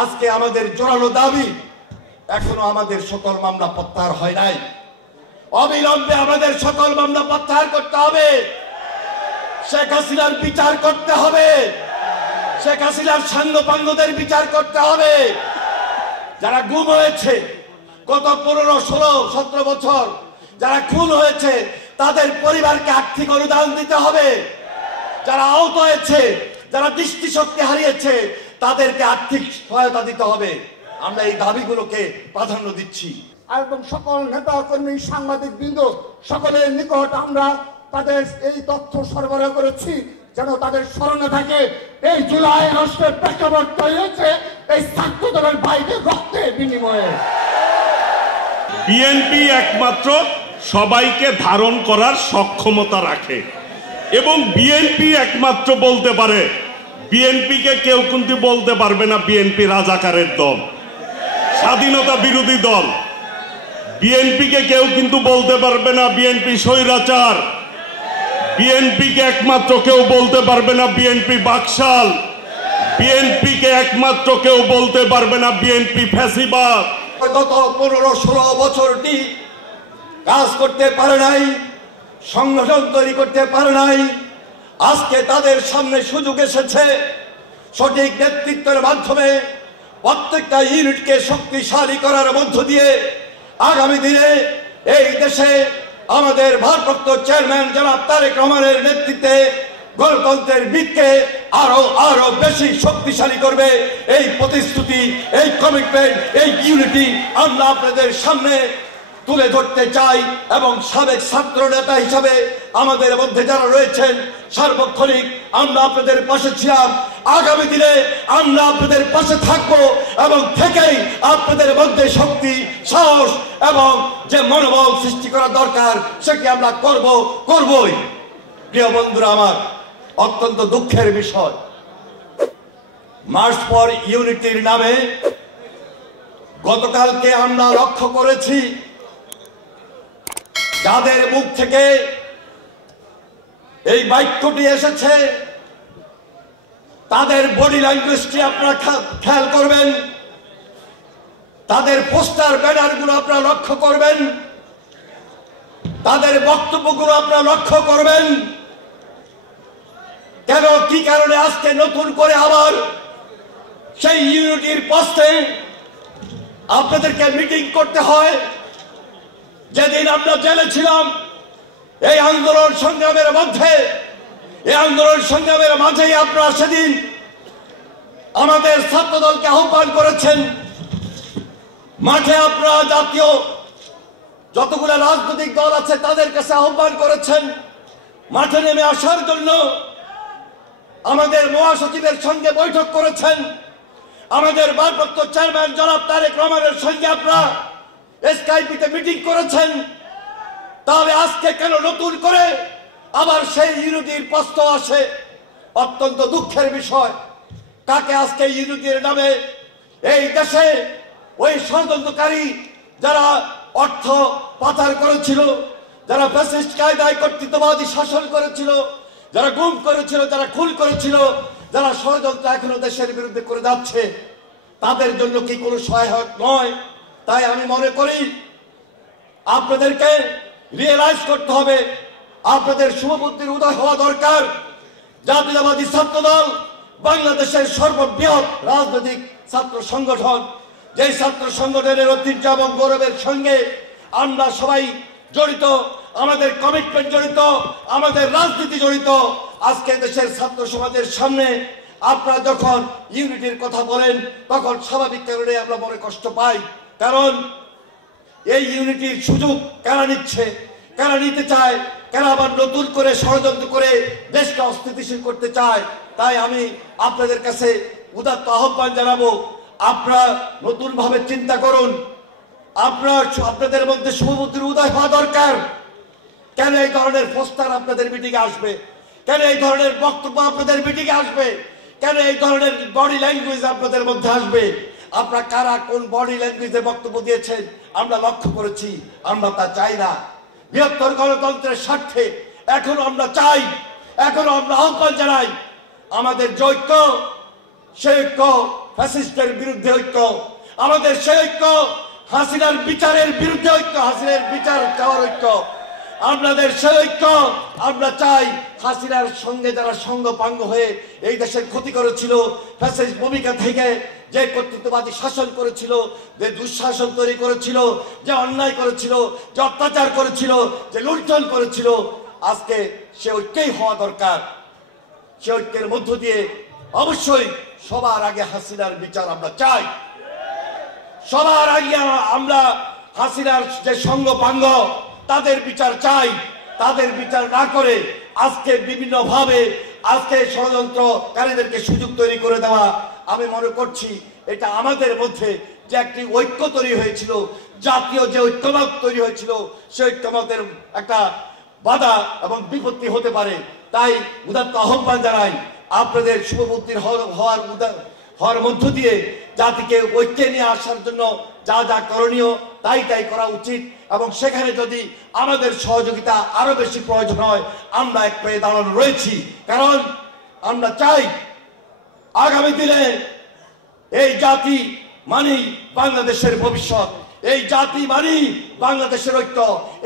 আজকে আমাদের জোরালো দাবি, এখনো আমাদের সকল মামলা প্রত্যাহার হয় নাই। অবিলম্বে আমাদের সকল মামলা প্রত্যাহার করতে হবে। শেখ হাসিনার বিচার করতে হবে। শেখ হাসিনার সাঙ্গপাঙ্গদের বিচার করতে হবে। যারা গুম হয়েছে গত 15, 16, 17 বছর, যারা খুন হয়েছে তাদের পরিবারকে আর্থিক অনুদান দিতে হবে। যারা আহত হয়েছে, যারা দৃষ্টিশক্তি হারিয়েছে তাদেরকে আর্থিক সহায়তা দিতে হবে। আমরা এই দাবিগুলোকে প্রাধান্য দিচ্ছি এবং সকল নেতা কর্মী সাংবাদিক বৃন্দ সকলের নিকট আমরা তাদের এই তথ্য সরবরাহ করেছি যেন তাদের স্মরণে থাকে এই জুলাই আগস্টের প্রেক্ষাপট তৈরি হয়েছে এই ছাত্র দলের বাইরে রক্তের বিনিময়ে। বিএনপি একমাত্র সবাইকে ধারণ করার সক্ষমতা রাখে এবং বিএনপি একমাত্র বলতে পারে, বিএনপিকে কেউ কিন্তু বলতে পারবে না বিএনপি রাজাকারের দল, স্বাধীনতা বিরোধী দল। বিএনপিকে কেউ কিন্তু বলতে পারবে না বিএনপি স্বৈরাচার। বিএনপিকে একমাত্র কেউ বলতে পারবে না বিএনপি বাকশাল। বিএনপিকে একমাত্র কেউ বলতে পারবে না বিএনপি ফ্যাসিবাদ। গত 15-16 বছরটি কাজ করতে পারে নাই, সংগঠন তৈরি করতে পারে নাই। আজকে তাদের সামনে সুযোগ এসেছে সঠিক নেতৃত্বের মাধ্যমে প্রত্যেকটা ইউনিটকে শক্তিশালী করার মধ্য দিয়ে আগামী দিনে এই দেশে আমাদের ভারপ্রাপ্ত চেয়ারম্যান জনাব তারেক রহমানের নেতৃত্বে গণতন্ত্রের ভিতকে আরো বেশি শক্তিশালী করবে। এই প্রতিশ্রুতি, এই কমিটমেন্ট, এই ইউনিটি আমরা আপনাদের সামনে তুলে ধরতে চাই এবং সাবেক ছাত্র নেতা হিসাবে আমাদের মধ্যে যারা রয়েছেন সার্বক্ষণিক আমরা আপনাদের পাশে ছিলাম। আগামী দিনে আমরা আপনাদের পাশে থাকবো এবং থেকেই আপনাদের মধ্যে শক্তি, সাহস এবং যে মনোবল সৃষ্টি করা দরকার সেটি আমরা করবই। প্রিয় বন্ধুরা, আমার অত্যন্ত দুঃখের বিষয়, মার্চ ফর ইউনিটির নামে গতকালকে আমরা লক্ষ্য করেছি যাদের মুখ থেকে এই বাক্যটি এসেছে তাদের বডি ল্যাঙ্গুয়েজটি আপনারা খেয়াল করবেন, তাদের পোস্টার ব্যানারগুলো আপনারা লক্ষ্য করবেন, তাদের বক্তব্যগুলো আপনারা লক্ষ্য করবেন। কেন, কি কারণে আজকে নতুন করে আবার সেই ইউনিটির পোস্টে আপনাদেরকে মিটিং করতে হয়? যেদিন আমরা জেলে ছিলাম এই আন্দোলন সংগ্রামের মধ্যে, এই আন্দোলন সংগ্রামের মাঝেই আপনারা সেদিন আমাদের ছাত্র দলকে আহ্বান করেছেন। মাঠে আপনারা জাতীয় যতগুলো রাজনৈতিক দল আছে তাদের কাছে আহ্বান করেছেন মাঠে নেমে আসার জন্য। আমাদের মহাসচিবের সঙ্গে বৈঠক করেছেন, আমাদের ভারপ্রাপ্ত চেয়ারম্যান জনাব তারেক রহমানের সঙ্গে আপনারা স্কাইপিতে মিটিং করেছেন। তাহলে আজকে কেন নতুন করে আবার সেই ইউনিটির প্রস্তাব আসে? অত্যন্ত দুঃখের বিষয়। কাকে আজকে ইউনিটির নামে এই দেশে ওই ষড়যন্ত্রকারী যারা অর্থ পাচার করেছিল, যারা ফ্যাসিস্ট কায়দায় কর্তৃত্ববাদী শাসন করেছিল, যারা গুম করেছিল, যারা খুন করেছিল, যারা ষড়যন্ত্র এখনো দেশের বিরুদ্ধে করে যাচ্ছে, তাদের জন্য কি কোনো সহায়ক নয়? তাই আমি মনে করি আপনাদেরকে রিয়েলাইজ করতে হবে, আপনাদের শুভবুদ্ধির উদয় হওয়া দরকার। জাতীয়তাবাদী ছাত্র দল বাংলাদেশের সর্ববৃহৎ রাজনৈতিক ছাত্র সংগঠন, যেই ছাত্র সংগঠনের ঐতিহ্য এবং গৌরবের সঙ্গে আমরা সবাই জড়িত, আমাদের কমিটমেন্ট জড়িত, আমাদের রাজনীতি জড়িত। আজকে দেশের ছাত্র সমাজের সামনে আপনারা যখন ইউনিটির কথা বলেন তখন স্বাভাবিক কারণে আমরা মনে কষ্ট পাই। কারণ এই ইউনিটির সুযোগ কারা নিচ্ছে, কারা নিতে চায়, কারা আবার নতুন করে ষড়যন্ত্র করে দেশকে অস্থিতিশীল করতে চায়। তাই আমি আপনাদের কাছে উদাত্ত আহ্বান জানাবো, আপনারা নতুন ভাবে চিন্তা করুন। আপনাদের মধ্যে শুভবুদ্ধির উদয় হওয়া দরকার। কেন এই ধরনের পোস্টার আপনাদের মিটিংয়ে আসবে? কেন এই ধরনের বক্তব্য আপনাদের মিটিংয়ে আসবে? কেন এই ধরনের বডি ল্যাঙ্গুয়েজ আপনাদের মধ্যে আসবে? আপনারা কারা কোন বডি ল্যাঙ্গুয়েজে বক্তব্য দিয়েছেন আমরা লক্ষ্য করেছি। আমরা তা চাই না। বৃহত্তর গণতন্ত্রের স্বার্থে এখনো আমরা চাই, এখনো আমরা আহ্বান জানাই, আমাদের যে ঐক্য, সেই ঐক্য ফ্যাসিস্টের বিরুদ্ধে ঐক্য, আমাদের সেই ঐক্য হাসিনার বিচারের বিরুদ্ধে ঐক্য, হাসিনার বিচার চাওয়ার ঐক্য, আপনাদের সেই ঐক্য। আমরা চাই হাসিনার সঙ্গে যারা সঙ্গপাঙ্গ হয়ে এই দেশের ক্ষতি করেছিল, ফ্যাসিস্ট ভূমিকা থেকে যে কর্তৃত্ববাদী শাসন করেছিল, যে দুঃশাসন তৈরি করেছিল, যে অন্যায় করেছিল, যে অত্যাচার করেছিল, যে লুণ্ঠন করেছিল, আজকে সে ঐক্যই হওয়া দরকার। সে ঐক্যের মধ্য দিয়ে অবশ্যই সবার আগে হাসিনার বিচার আমরা চাই। সবার আগে আমরা হাসিনার যে সঙ্গপাঙ্গ তাদের বিচার চাই। তাদের বিচার না করে আজকে বিভিন্ন ভাবে আজকে ষড়যন্ত্রকারীদেরকে সুযোগ তৈরি করে দেওয়া, আমি মনে করছি এটা আমাদের মধ্যে যে একটি ঐক্য তৈরি হয়েছিল, জাতীয় যে ঐক্যমত তৈরি হয়েছিল, সেই ঐক্যমতের একটা বাধা এবং বিপত্তি হতে পারে। তাই উদাত্ত আহ্বান জানাই, আপনাদের শুভবুদ্ধির হওয়ার মধ্য দিয়ে জাতিকে ঐক্যে নিয়ে আসার জন্য যা যা করণীয় তাই তাই করা উচিত। এবং সেখানে যদি আমাদের সহযোগিতা আরো বেশি প্রয়োজন হয়, আমরা এক পায়ে দাঁড়ানো রয়েছি। কারণ আমরা চাই আগামী দিনে এই জাতি মানেই বাংলাদেশের ভবিষ্যৎ, এই জাতি মানেই বাংলাদেশের ঐক্য,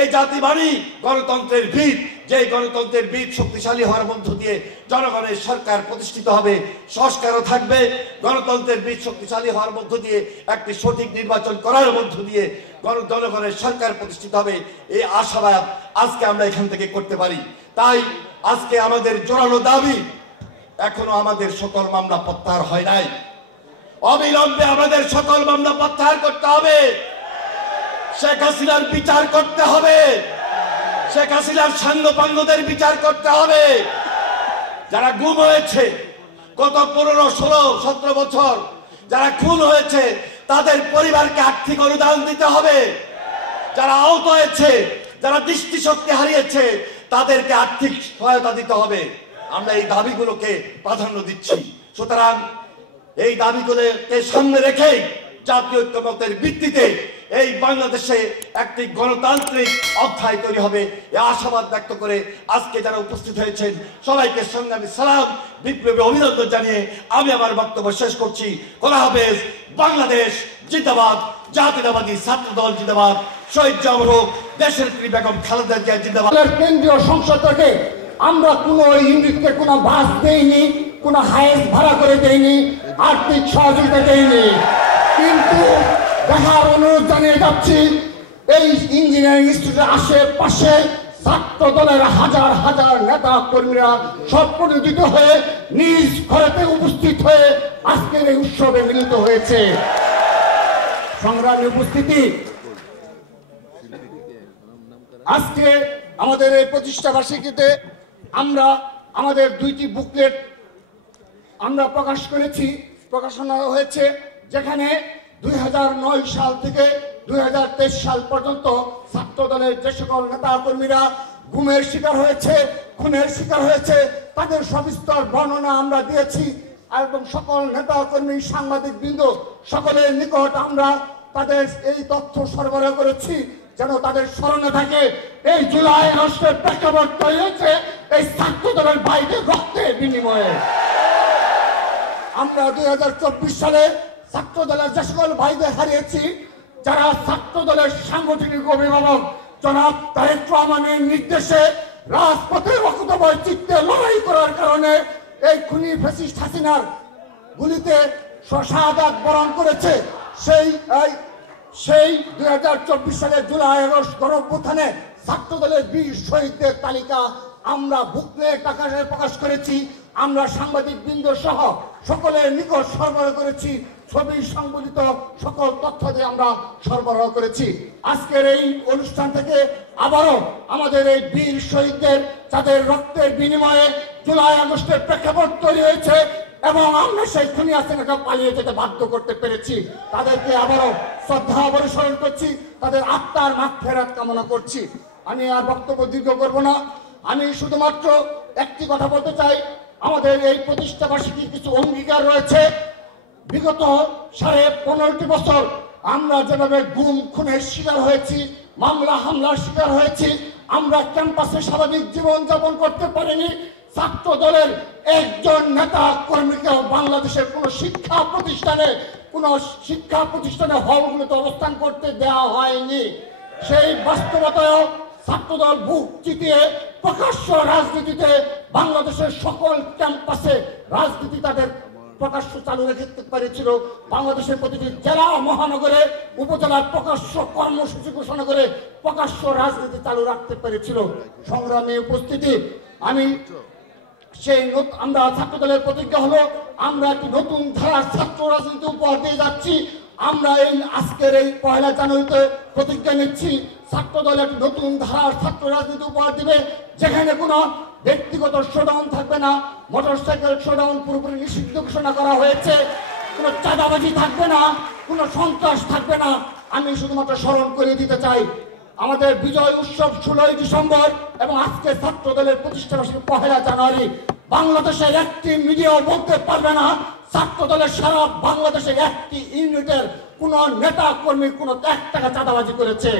এই জাতি মানেই গণতন্ত্রের ভিত। যে গণতন্ত্রের ভিত শক্তিশালী হওয়ার মধ্য দিয়ে জনগণের সরকার প্রতিষ্ঠিত হবে, সংস্কারও থাকবে। গণতন্ত্রের ভিত শক্তিশালী হওয়ার মধ্য দিয়ে একটি সঠিক নির্বাচন করার মধ্য দিয়ে জনগণের সরকার প্রতিষ্ঠিত হবে। এই আশাবাদ আজকে আমরা এখান থেকে করতে পারি। তাই আজকে আমাদের জোরালো দাবি, এখনো আমাদের সকল মামলা প্রত্যাহার হয় নাই। অবিলম্বে আমাদের সকল মামলা প্রত্যাহার করতে হবে। শেখ হাসিনার বিচার করতে হবে। শেখ হাসিনার সাঙ্গপাঙ্গদের বিচার করতে হবে। যারা গুম হয়েছে গত 15, 16, 17 বছর, যারা খুন হয়েছে তাদের পরিবারকে আর্থিক অনুদান দিতে হবে। যারা আহত হয়েছে, যারা দৃষ্টিশক্তি হারিয়েছে, তাদেরকে আর্থিক সহায়তা দিতে হবে। আমরা এই দাবিগুলোকে প্রাধান্য দিচ্ছি। সুতরাং এই দাবিগুলোকে সামনে রেখেই জাতীয় ঐক্যমতের ভিত্তিতে এই বাংলাদেশে একটি গণতান্ত্রিক অধ্যায় তৈরি হবে, এই আশাবাদ ব্যক্ত করে আজকে যারা উপস্থিত হয়েছেন সবাইকে সংগ্রামী সালাম, বিপ্লবী অভিনন্দন জানিয়ে আমি আমার বক্তব্য শেষ করছি। খোদা হাফেজ। বাংলাদেশ জিন্দাবাদ, জাতীয়তাবাদী ছাত্র দল জিন্দাবাদ, শহীদ জামর হোক, দেশের বেগম খালেদা জিয়া জিন্দাবাদ। কেন্দ্রীয় সংসদ থেকে আমরা কোনো ইউনিটকে কোনো বাস দেইনি, কোনো হায়েস ভাড়া করে দেইনি, আর্থিক সহযোগিতা দেইনি। কিন্তু দেখার অনুরোধ জানিয়ে যাচ্ছি, এই ইঞ্জিনিয়ারিং ইনস্টিটিউটের আশেপাশে ছাত্র দলের হাজার হাজার নেতা কর্মীরা সংগঠিত হয়ে নিজ ঘরেতে উপস্থিত হয়ে আজকের এই উৎসবে মিলিত হয়েছে। সংগ্রামী উপস্থিতি, আজকে আমাদের এই প্রতিষ্ঠা বার্ষিকীতে আমরা আমাদের 2টি বুকলেট আমরা প্রকাশনা হয়েছে, যেখানে 2009 সাল থেকে 2023 সাল পর্যন্ত ছাত্র দলের যে সকল নেতা কর্মীরা গুমের শিকার হয়েছে, খুনের শিকার হয়েছে, তাদের সবিস্তর বর্ণনা আমরা দিয়েছি। এবং সকল নেতা কর্মী, সাংবাদিক বৃন্দ সকলের নিকট আমরা তাদের এই তথ্য সরবরাহ করেছি, যেন তাদের স্মরণে থাকে এই জুলাই আগস্টের প্রেক্ষাপট তৈরি হয়েছে এই ছাত্র দলের বাইরে রক্তের বিনিময়ে। আমরা 2024 সালে ছাত্র দলের যে সকল ভাইদের হারিয়েছি, যারা ছাত্র দলের সাংগঠনিক অভিভাবক জনাব তারেক রহমানের নির্দেশে রাজপথে রক্তময় চিত্তে লড়াই করার কারণে এই খুনি ফ্যাসিস্ট হাসিনার গুলিতে শাহাদাত বরণ করেছে, সেই 2024 সালের জুলাই আগস্ট গণঅভ্যুত্থানে ছাত্র দলের বীর শহীদদের তালিকা আমরা বুকলেট আকারে প্রকাশ করেছি। আমরা সাংবাদিক বৃন্দ সহ সকলের নিকট সরবরাহ করেছি, ছবি সংবলিত সকল তথ্য দিয়ে আমরা সরবরাহ করেছি। আজকের এই অনুষ্ঠান থেকে আবারও আমাদের এই বীর শহীদদের, যাদের রক্তের বিনিময়ে জুলাই আগস্টের প্রেক্ষাপট তৈরি হয়েছে এবং আমরা সেই খুনি হাসিনাকে পালিয়ে যেতে বাধ্য করতে পেরেছি, তাদেরকে আবারও শ্রদ্ধা অবস্মরণ করছি, তাদের আত্মার মাগফিরাত কামনা করছি। আমি আর বক্তব্য দীর্ঘ করব না, আমি শুধুমাত্র একটি কথা বলতে চাই। আমাদের এই প্রতিষ্ঠা বার্ষিকীর কিছু অঙ্গীকার রয়েছে। বিগত 15.5 বছর আমরা যেভাবে গুম খুনের শিকার হয়েছি, মামলা হামলার শিকার হয়েছি, আমরা ক্যাম্পাসে স্বাভাবিক জীবন যাপন করতে পারিনি, ছাত্র দলের একজন নেতা কর্মীকেও বাংলাদেশের কোন শিক্ষা প্রতিষ্ঠানে হলগুলোতে অবস্থান করতে দেওয়া হয়নি। সেই বাস্তবতায়ও ছাত্রদল বুক চিতিয়ে প্রকাশ্য রাজনীতিতে বাংলাদেশের সকল ক্যাম্পাসে রাজনীতি তাদের প্রকাশ্য চালু রেখে পেরেছিল। বাংলাদেশের প্রতিটি জেলা মহানগরে উপজেলার প্রকাশ্য কর্মসূচি ঘোষণা করে প্রকাশ্য রাজনীতি চালু রাখতে পেরেছিল। সংগ্রামী উপস্থিতি, আমরা ছাত্রদলের প্রতিজ্ঞা হলো আমরা একটি নতুন ধারার ছাত্র রাজনীতি উপহার দিয়ে যাচ্ছি। আমরা আজকের এই 1 জানুয়ারিতে প্রতিজ্ঞা নিচ্ছি ছাত্রদল একটি নতুন ধারার ছাত্র রাজনীতি উপহার দিবে, যেখানে কোনো ব্যক্তিগত শোডাউন থাকবে না, মোটরসাইকেল শোডাউন পুরোপুরি নিষিদ্ধ ঘোষণা করা হয়েছে, কোনো চাঁদাবাজি থাকবে না, কোনো সন্ত্রাস থাকবে না। আমি শুধুমাত্র স্মরণ করে দিতে চাই আমাদের বিজয় উৎসব 16 ডিসেম্বর এবং আজকে ছাত্র দলের প্রতিষ্ঠা বার্ষিকী 1 জানুয়ারি। বাংলাদেশের একটি মিডিয়াও বলতে পারবে না ছাত্র দলের সারা বাংলাদেশের একটি ইউনিটের কোন নেতা কর্মী কোন 1 টাকা চাঁদাবাজি করেছে।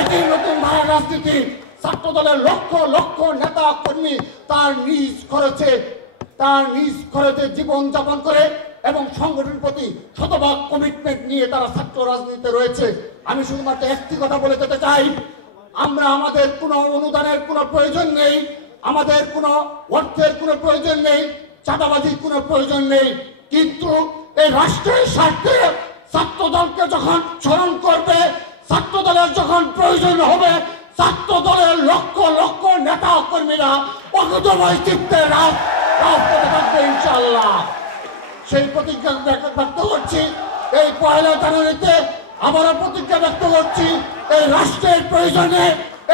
এটি নতুন ধারার রাজনীতি। ছাত্র দলের লক্ষ লক্ষ নেতা কর্মী তার নিজ খরচে জীবন যাপন করে এবং সংগঠনের প্রতি শতভাগ কমিটমেন্ট নিয়ে তারা ছাত্র রাজনীতিতে রয়েছে। আমি শুধুমাত্র একটি কথা বলে যেতে চাই, আমাদের কোনো অনুদানের কোনো প্রয়োজন নেই, আমাদের কোনো অর্থের কোনো প্রয়োজন নেই, চাঁদাবাজির কোনো প্রয়োজন নেই, কিন্তু এই রাষ্ট্রের স্বার্থে ছাত্র দলকে যখন স্মরণ করবে, ছাত্র দলের যখন প্রয়োজন হবে, ছাত্র দলের লক্ষ লক্ষ নেতা কর্মীরা অকুতভয় চিত্তে রাজপথে থাকবে ইনশাআল্লাহ। সেই প্রতিজ্ঞা ব্যক্ত করছি এই 1 জানুয়ারিতে। আবারও প্রতিজ্ঞা ব্যক্ত করছি এই রাষ্ট্রের প্রয়োজনে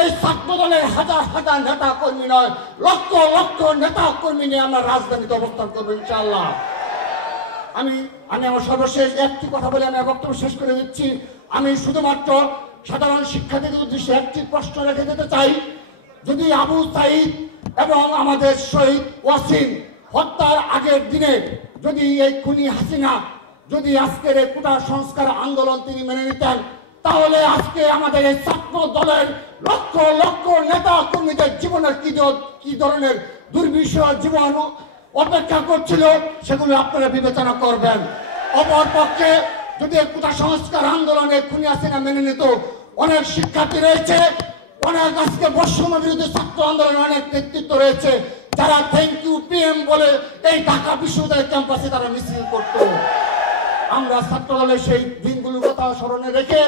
এই ছাত্র দলের হাজার হাজার নেতা কর্মী নয়, লক্ষ লক্ষ নেতা কর্মী নিয়ে আমরা রাজধানীতে অবস্থান করবো ইনশাআল্লাহ। আমি আমার সর্বশেষ একটি কথা বলে আমি বক্তব্য শেষ করে দিচ্ছি। আমি শুধুমাত্র সাধারণ শিক্ষার্থীদের উদ্দেশ্যে একটি প্রশ্ন রেখে দিতে চাই, যদি আবু সাঈদ এবং আমাদের শহীদ ওয়াসিম হত্যার আগের দিনে যদি এই খুনি হাসিনা যদি আজকের এই কোটা সংস্কার আন্দোলন তিনি মেনে নিতেন, তাহলে আজকে আমাদের এই ছাত্র দলের লক্ষ লক্ষ নেতা কর্মীদের জীবনের কি ধরনের দুর্বিষহ জীবন অপেক্ষা করছিল সেগুলো আপনারা বিবেচনা করবেন। অপরপক্ষে যদি কোটা সংস্কার আন্দোলনে খুনি হাসিনা মেনে নিত, অনেক শিক্ষার্থী রয়েছে, অনেক আজকে বৈষম্য বিরোধী ছাত্র আন্দোলনের অনেক নেতৃত্ব রয়েছে যারা থ্যাংক ইউ পিএম বলে এই ঢাকা বিশ্ববিদ্যালয় ক্যাম্পাসে তারা মিছিল করত। আমরা ছাত্র দলের সেই দিনগুলোর কথা স্মরণে রেখে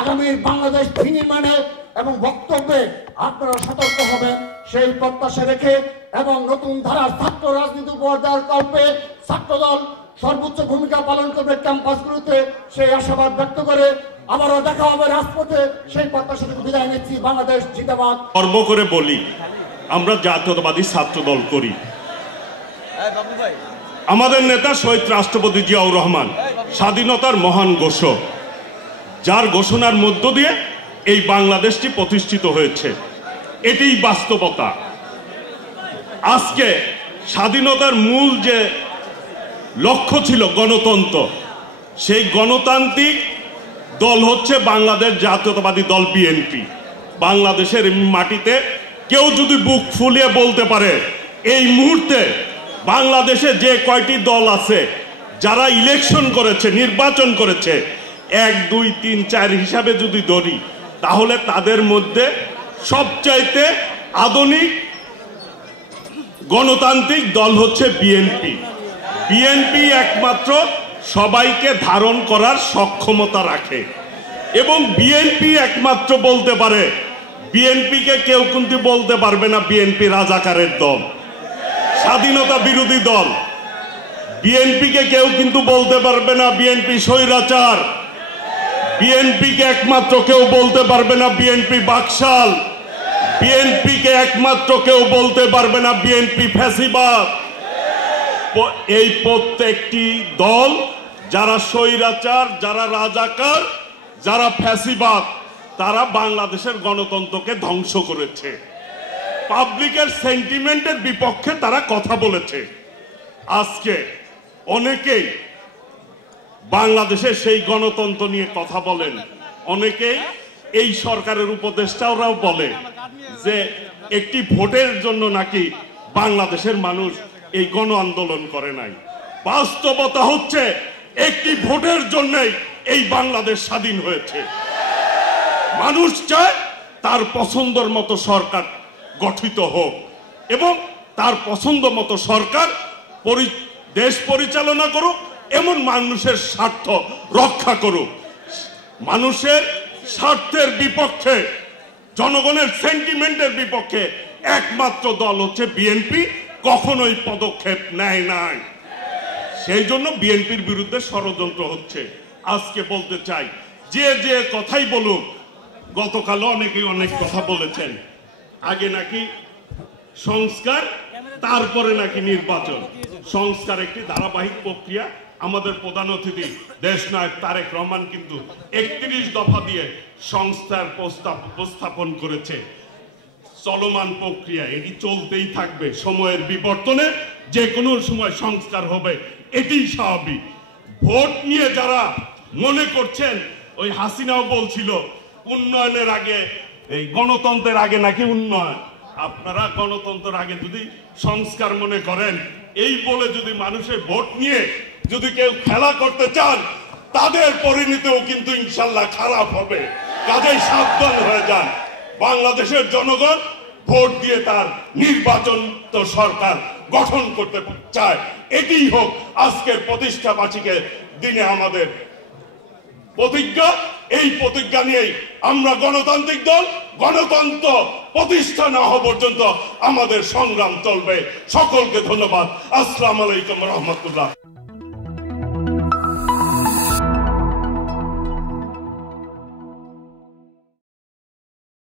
আগামীর বাংলাদেশ বিনির্মাণে এবং বক্তব্যে আপনারা সতর্ক হবেন সেই প্রত্যাশা রেখে এবং নতুন ধারার ছাত্র রাজনীতি উপহার দেওয়ার কল্পে ছাত্রদল সর্বোচ্চ ভূমিকা পালন করবে ক্যাম্পাসগুলোতে, সেই আশাবাদ ব্যক্ত করে আবারও দেখা হবে রাজপথে, সেই প্রত্যাশা থেকে বিদায় নিচ্ছি। বাংলাদেশ জিন্দাবাদ। গর্ব করে বলি আমরা জাতীয়তাবাদী ছাত্র দল করি। আমাদের নেতা শহীদ রাষ্ট্রপতি জিয়াউর রহমান স্বাধীনতার মহান ঘোষক, যার ঘোষণার মধ্য দিয়ে এই বাংলাদেশটি প্রতিষ্ঠিত হয়েছে। এটিই বাস্তবতা। আজকে স্বাধীনতার মূল যে লক্ষ্য ছিল গণতন্ত্র, সেই গণতান্ত্রিক দল হচ্ছে বাংলাদেশ জাতীয়তাবাদী দল বিএনপি। বাংলাদেশের মাটিতে কেউ যদি বুক ফুলিয়ে বলতে পারে এই মুহূর্তে বাংলাদেশে যে কয়টি দল আছে যারা ইলেকশন করেছে, নির্বাচন করেছে, 1, 2, 3, 4 হিসাবে যদি ধরি, তাহলে তাদের মধ্যে সবচাইতে আধুনিক গণতান্ত্রিক দল হচ্ছে বিএনপি। বিএনপি একমাত্র সবাইকে ধারণ করার সক্ষমতা রাখে এবং বিএনপি একমাত্র বলতে পারে, বিএনপিকে কেউ কিন্তু বলতে পারবে না বিএনপি রাজাকারের দল, স্বাধীনতা বিরোধী দল। বিএনপিকে কেউ কিন্তু বলতে পারবে না বিএনপি স্বৈরাচার। বিএনপিকে একমাত্র কেউ বলতে পারবে না বিএনপি বাকশাল। বিএনপিকে একমাত্র কেউ বলতে পারবে না বিএনপি ফ্যাসিবাদ। এই প্রত্যেকটি দল যারা স্বৈরাচার, যারা রাজাকার, যারা ফ্যাসিবাদ, তারা বাংলাদেশের গণতন্ত্রকে ধ্বংস করেছে। পাবলিকের সেন্টিমেন্টের বিপক্ষে তারা কথা বলেছে। আজকে অনেকেই বাংলাদেশের সেই গণতন্ত্র নিয়ে কথা বলেন, অনেকেই এই সরকারের উপদেষ্টারাও বলে যে একটি ভোটের জন্য নাকি বাংলাদেশের মানুষ এই গণ আন্দোলন করে নাই। বাস্তবতা হচ্ছে একটি ভোটের জন্যই এই বাংলাদেশ স্বাধীন হয়েছে। মানুষ চায় তার পছন্দের মতো সরকার গঠিত হোক এবং তার পছন্দ মতো সরকার দেশ পরিচালনা করুক, এমন মানুষের স্বার্থ রক্ষা করুক। মানুষের স্বার্থের বিপক্ষে, জনগণের সেন্টিমেন্টের বিপক্ষে একমাত্র দল হচ্ছে বিএনপি, কখনোই পদক্ষেপ নেয় নাই। সেই জন্য বিএনপির বিরুদ্ধে ষড়যন্ত্র হচ্ছে। আজকে বলতে চাই, যে যে কথাই বলুক, গতকালও অনেকেই অনেক কথা বলেছেন, আগে নাকি সংস্কার, তারপরে নাকি নির্বাচন। সংস্কার একটি ধারাবাহিক প্রক্রিয়া। আমাদের প্রধান অতিথি দেশনায়ক তারেক রহমান কিন্তু 31 দফা দিয়ে সংস্কার প্রস্তাব উপস্থাপন করেছে। চলমান প্রক্রিয়া, এটি চলতেই থাকবে। সময়ের বিবর্তনে যে কোনো সময় সংস্কার হবে, এটি স্বাভাবিক। ভোট নিয়ে যারা মনে করছেন, ওই হাসিনাও বলছিল উন্নয়নের আগে, এই গণতন্ত্রের আগে নাকি উন্নয়ন। আপনারা গণতন্ত্রের আগে যদি সংস্কার মনে করেন, এই বলে যদি মানুষের ভোট নিয়ে যদি কেউ খেলা করতে চান, তাদের পরিণতিও কিন্তু ইনশাল্লাহ খারাপ হবে। কাজেই সাবধান হয়ে যান। বাংলাদেশের জনগণ ভোট দিয়ে তার নির্বাচন তো সরকার গঠন করতে চায়। এটি হোক আজকের প্রতিষ্ঠাবার্ষিকীর দিনে আমাদের প্রতিজ্ঞা। এই প্রতিজ্ঞা নিয়েই আমরা গণতান্ত্রিক দল, গণতন্ত্র প্রতিষ্ঠা না হওয়া পর্যন্ত আমাদের সংগ্রাম চলবে। সকলকে ধন্যবাদ। আসসালামু আলাইকুম রহমতুল্লাহ।